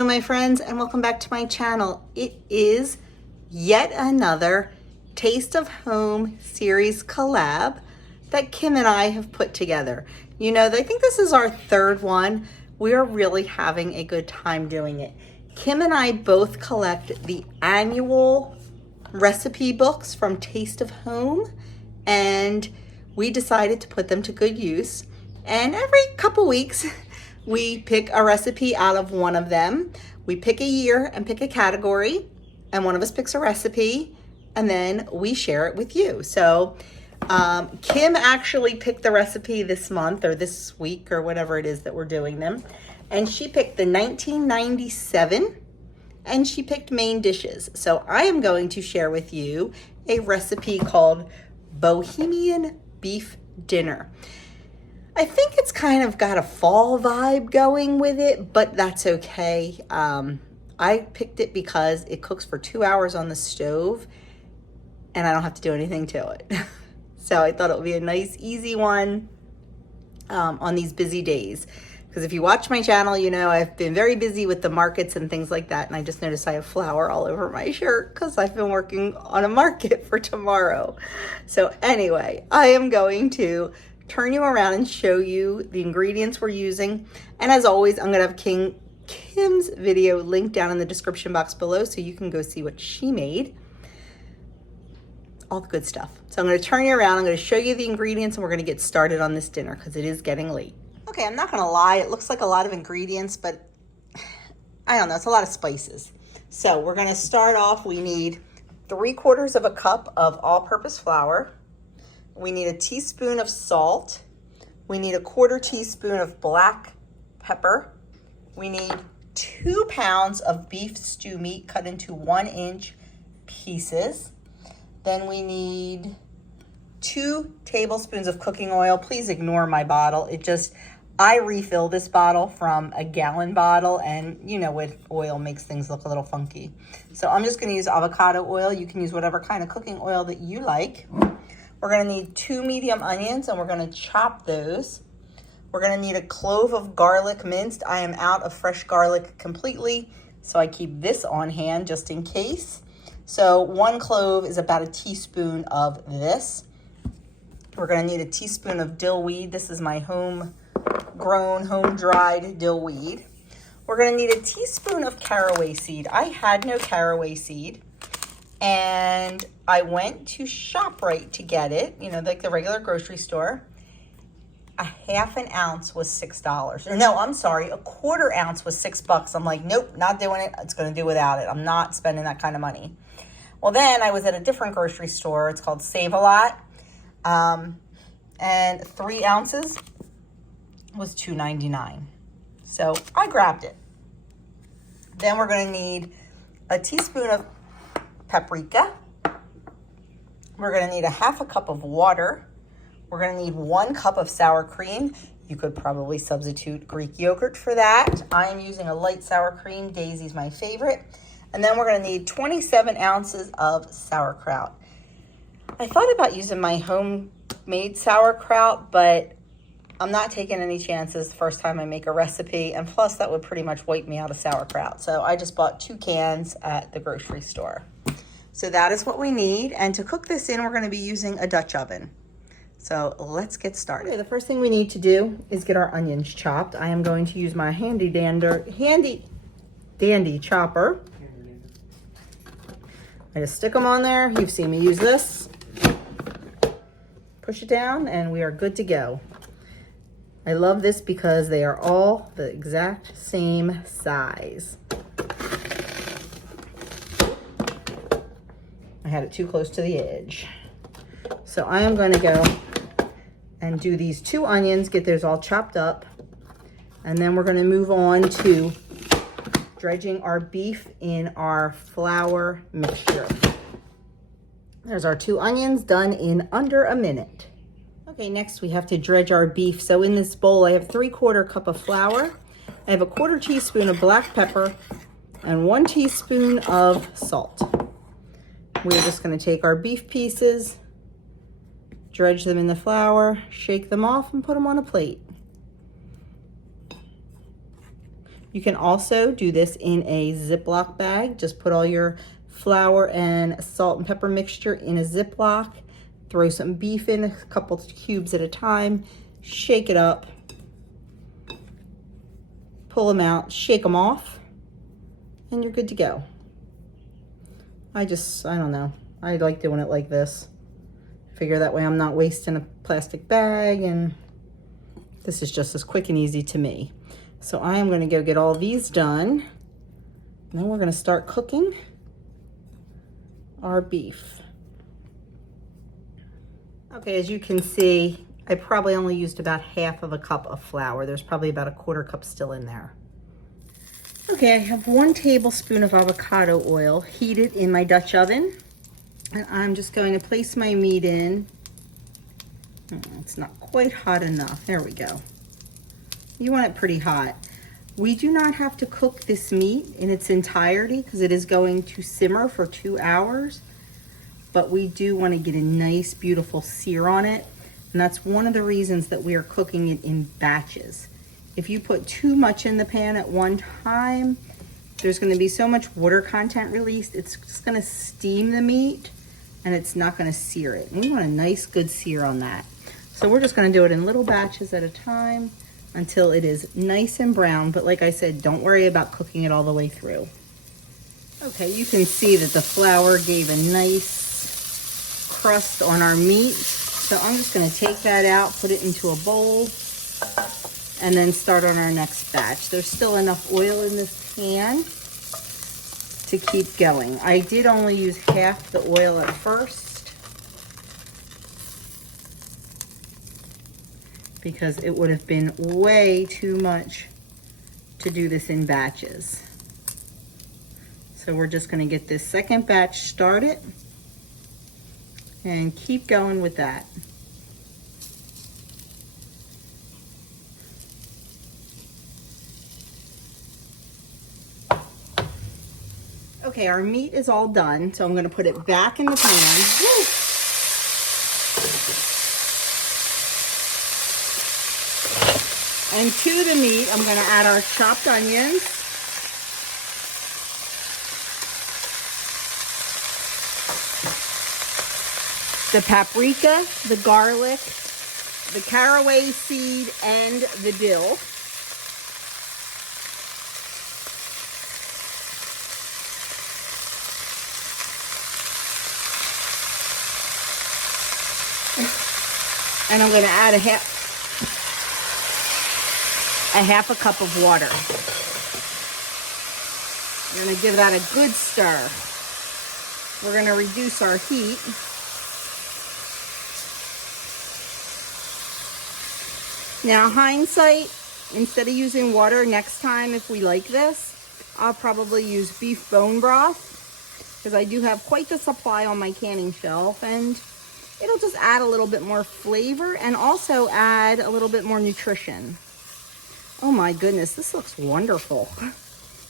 Hello my friends, and welcome back to my channel. It is yet another Taste of Home series collab that Kim and I have put together. You know, I think this is our third one. We are really having a good time doing it. Kim and I both collect the annual recipe books from Taste of Home, and we decided to put them to good use. And every couple weeks, we pick a recipe out of one of them. We pick a year and pick a category, and one of us picks a recipe, and then we share it with you. So Kim actually picked the recipe this month or this week or whatever it is that we're doing them. And she picked the 1997, and she picked main dishes. So I am going to share with you a recipe called Bohemian Beef Dinner. I think it's kind of got a fall vibe going with it, but that's okay. I picked it because it cooks for 2 hours on the stove and I don't have to do anything to it. So I thought it would be a nice, easy one on these busy days. Because if you watch my channel, you know I've been very busy with the markets and things like that. And I just noticed I have flour all over my shirt because I've been working on a market for tomorrow. So anyway, I am going to turn you around and show you the ingredients we're using. And as always, I'm gonna have Kim's video linked down in the description box below so you can go see what she made. All the good stuff. So I'm gonna turn you around, I'm gonna show you the ingredients, and we're gonna get started on this dinner because it is getting late. Okay, I'm not gonna lie, it looks like a lot of ingredients, but I don't know, it's a lot of spices. So we're gonna start off, we need 3/4 of a cup of all-purpose flour. We need a teaspoon of salt. We need a 1/4 teaspoon of black pepper. We need 2 pounds of beef stew meat cut into 1-inch pieces. Then we need 2 tablespoons of cooking oil. Please ignore my bottle. I refill this bottle from a gallon bottle, and you know what, oil makes things look a little funky. So I'm just gonna use avocado oil. You can use whatever kind of cooking oil that you like. We're gonna need 2 medium onions, and we're gonna chop those. We're gonna need a clove of garlic minced. I am out of fresh garlic completely, so I keep this on hand just in case. So 1 clove is about a teaspoon of this. We're gonna need a teaspoon of dill weed. This is my home-grown, home-dried dill weed. We're gonna need a teaspoon of caraway seed. I had no caraway seed, and I went to ShopRite to get it, you know, like the regular grocery store. A 1/2 ounce was $6. Or no, I'm sorry, a 1/4 ounce was $6. I'm like, nope, not doing it. It's gonna do without it. I'm not spending that kind of money. Well, then I was at a different grocery store. It's called Save a Lot. And 3 ounces was $2.99. So I grabbed it. Then we're gonna need a teaspoon of paprika. We're gonna need a 1/2 cup of water. We're gonna need 1 cup of sour cream. You could probably substitute Greek yogurt for that. I am using a light sour cream. Daisy's my favorite. And then we're gonna need 27 ounces of sauerkraut. I thought about using my homemade sauerkraut, but I'm not taking any chances the first time I make a recipe, and plus that would pretty much wipe me out of sauerkraut. So I just bought 2 cans at the grocery store. So that is what we need, and to cook this in, we're gonna be using a Dutch oven. So let's get started. Okay, the first thing we need to do is get our onions chopped. I am going to use my handy dandy chopper. I just stick them on there. You've seen me use this. Push it down, and we are good to go. I love this because they are all the exact same size. I had it too close to the edge. So I am going to go and do these 2 onions, get those all chopped up, and then we're going to move on to dredging our beef in our flour mixture. There's our 2 onions done in under a minute. Okay, next we have to dredge our beef. So in this bowl, I have 3/4 cup of flour. I have a 1/4 teaspoon of black pepper and 1 teaspoon of salt. We're just going to take our beef pieces, dredge them in the flour, shake them off, and put them on a plate. You can also do this in a Ziploc bag. Just put all your flour and salt and pepper mixture in a Ziploc. Throw some beef in, a couple cubes at a time. Shake it up. Pull them out, shake them off, and you're good to go. I don't know. I like doing it like this. Figure that way I'm not wasting a plastic bag, and this is just as quick and easy to me. So I am going to go get all these done. Then we're going to start cooking our beef. Okay, as you can see, I probably only used about half of a cup of flour. There's probably about a quarter cup still in there. Okay, I have 1 tablespoon of avocado oil heated in my Dutch oven. And I'm just going to place my meat in. It's not quite hot enough. There we go. You want it pretty hot. We do not have to cook this meat in its entirety because it is going to simmer for 2 hours. But we do want to get a nice, beautiful sear on it. And that's one of the reasons that we are cooking it in batches. If you put too much in the pan at one time, there's going to be so much water content released, it's just going to steam the meat and it's not going to sear it. And we want a nice, good sear on that. So we're just going to do it in little batches at a time until it is nice and brown. But like I said, don't worry about cooking it all the way through. Okay, you can see that the flour gave a nice crust on our meat. So I'm just going to take that out, put it into a bowl, and then start on our next batch. There's still enough oil in this pan to keep going. I did only use half the oil at first because it would have been way too much to do this in batches. So we're just going to get this second batch started and keep going with that. Okay, our meat is all done, so I'm going to put it back in the pan. Woo! And to the meat, I'm going to add our chopped onions. The paprika, the garlic, the caraway seed, and the dill. And I'm going to add a half a cup of water. We're going to give that a good stir. We're going to reduce our heat. Now, hindsight, instead of using water next time, if we like this, I'll probably use beef bone broth because I do have quite the supply on my canning shelf, and it'll just add a little bit more flavor and also add a little bit more nutrition. Oh my goodness, this looks wonderful.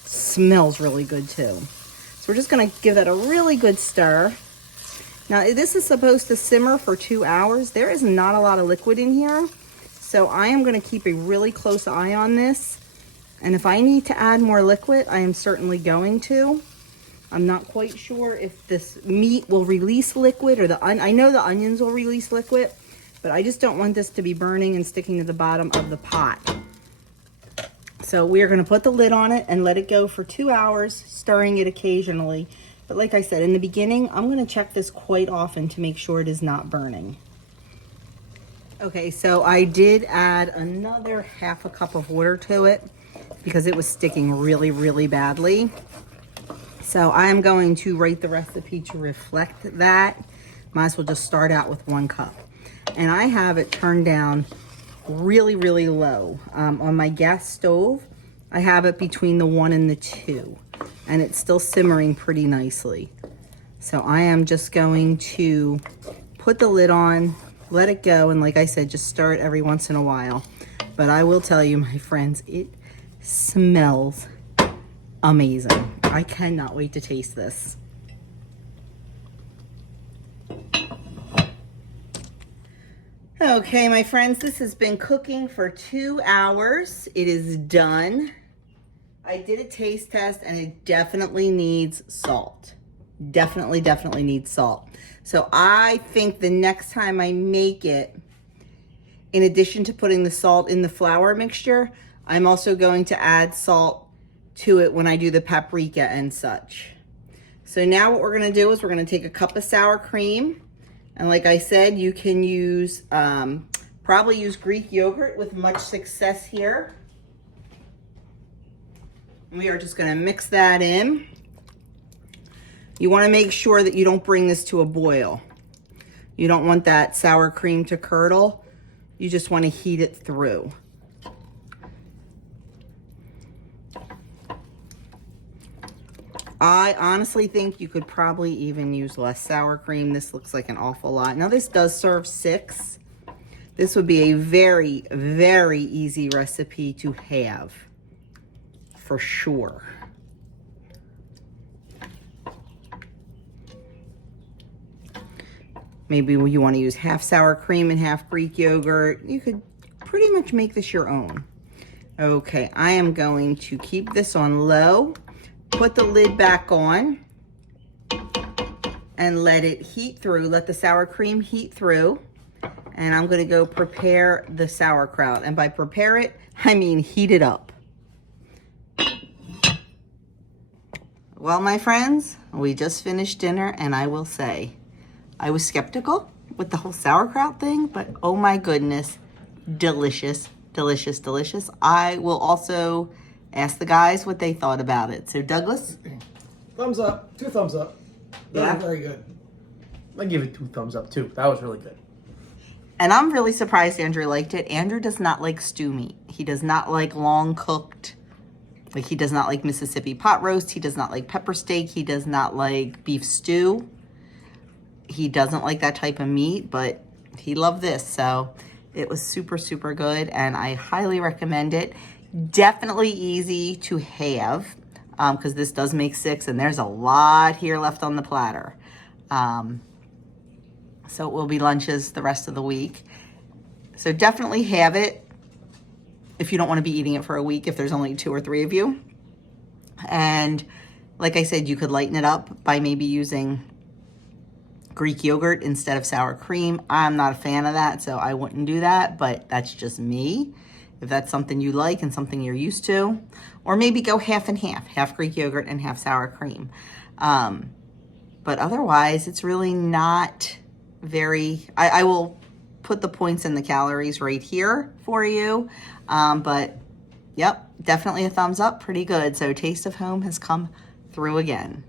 Smells really good too. So we're just gonna give that a really good stir. Now this is supposed to simmer for 2 hours. There is not a lot of liquid in here. So I am gonna keep a really close eye on this. And if I need to add more liquid, I am certainly going to. I'm not quite sure if this meat will release liquid or I know the onions will release liquid, but I just don't want this to be burning and sticking to the bottom of the pot. So we are going to put the lid on it and let it go for 2 hours, stirring it occasionally. But like I said, in the beginning, I'm going to check this quite often to make sure it is not burning. Okay, so I did add another half a cup of water to it because it was sticking really, really badly. So I am going to write the recipe to reflect that. Might as well just start out with 1 cup. And I have it turned down really, really low. On my gas stove, I have it between the 1 and the 2. And it's still simmering pretty nicely. So I am just going to put the lid on, let it go, and like I said, just stir it every once in a while. But I will tell you, my friends, it smells amazing. I cannot wait to taste this. Okay, my friends, this has been cooking for 2 hours. It is done. I did a taste test and it definitely needs salt. Definitely needs salt. So I think the next time I make it, in addition to putting the salt in the flour mixture, I'm also going to add salt to it when I do the paprika and such. So now what we're gonna do is we're gonna take a cup of sour cream. And like I said, you can use, probably use Greek yogurt with much success here. We are just gonna mix that in. You wanna make sure that you don't bring this to a boil. You don't want that sour cream to curdle. You just wanna heat it through. I honestly think you could probably even use less sour cream. This looks like an awful lot. Now this does serve 6. This would be a very, very easy recipe to have, for sure. Maybe you want to use half sour cream and half Greek yogurt. You could pretty much make this your own. Okay, I am going to keep this on low, put the lid back on, and let it heat through. Let the sour cream heat through. And I'm gonna go prepare the sauerkraut. And by prepare it, I mean heat it up. Well, my friends, we just finished dinner, and I will say, I was skeptical with the whole sauerkraut thing, but oh my goodness, delicious, delicious, delicious. I will also ask the guys what they thought about it. So Douglas? Thumbs up, 2 thumbs up. Yeah. Very good. I give it 2 thumbs up too. That was really good. And I'm really surprised Andrew liked it. Andrew does not like stew meat. He does not like long cooked, like he does not like Mississippi pot roast. He does not like pepper steak. He does not like beef stew. He doesn't like that type of meat, but he loved this. So it was super, super good, and I highly recommend it. Definitely easy to have, because this does make 6, and there's a lot here left on the platter. So it will be lunches the rest of the week. So definitely have it if you don't want to be eating it for a week, if there's only 2 or 3 of you. And like I said, you could lighten it up by maybe using Greek yogurt instead of sour cream. I'm not a fan of that, so I wouldn't do that, but that's just me. If that's something you like and something you're used to, or maybe go half and half Greek yogurt and half sour cream. But otherwise, it's really not very, I will put the points and the calories right here for you. But yep, definitely a thumbs up, pretty good. So Taste of Home has come through again.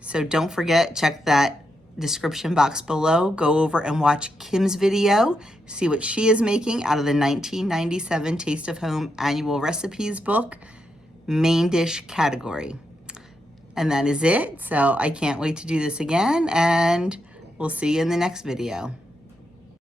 So don't forget, check that description box below. Go over and watch Kim's video. See what she is making out of the 1997 Taste of Home Annual Recipes book, main dish category. And that is it. So I can't wait to do this again, and we'll see you in the next video.